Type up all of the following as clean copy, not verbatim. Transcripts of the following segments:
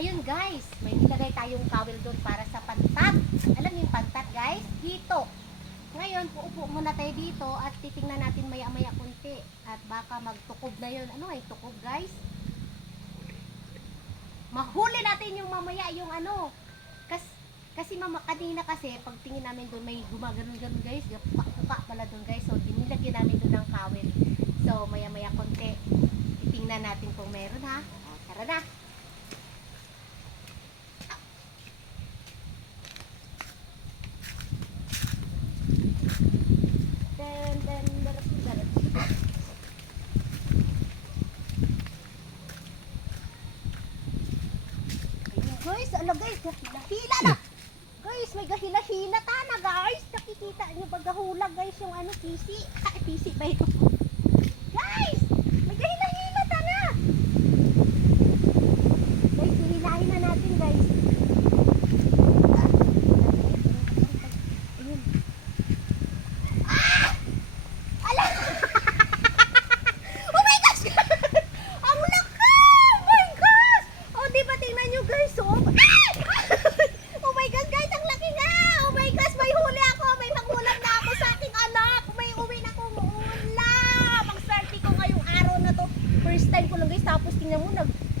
Ayun guys, may nilagay tayong towel doon para sa pantat. Alam niyo yung pantat guys? Dito. Ngayon, uupo muna tayo dito at titingnan natin maya-maya kunti. At baka magtukob na yun. Ano ay tukob guys? Mahuli natin yung mamaya yung ano. Kasi kanina kasi pagtingin namin doon may gumaganon-ganon guys. Puka pala doon guys. So dinilagyan namin doon ng kawil. So maya-maya kunti. Titingnan natin kung meron ha. Tara na. Guys, ano guys, gahila na. Guys, may gahila-hila ta na guys. Nakikita niyo ba gahulag guys yung ano, pisi? Pisi ba ito? Guys, may gahila-hila ta na. Guys, hihilahin na natin guys. Ayun. Ah! Ala! Oh my gosh! Ang laki! Oh my gosh! Oh, di ba tingnan nyo guys? Oh, oh my gosh guys, ang laki nga! Oh my gosh, may huli ako! May mangulam na ako sa aking anak! May uwi na akong ulam! Ang swerte ko ngayong araw na to. First time ko lang guys, tapos tingnan mo,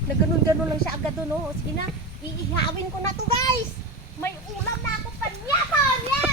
nagganon-ganon lang siya agad doon. Oh. Sige na, iihawin ko na to guys! May ulam na ako, panyapon! Yeah!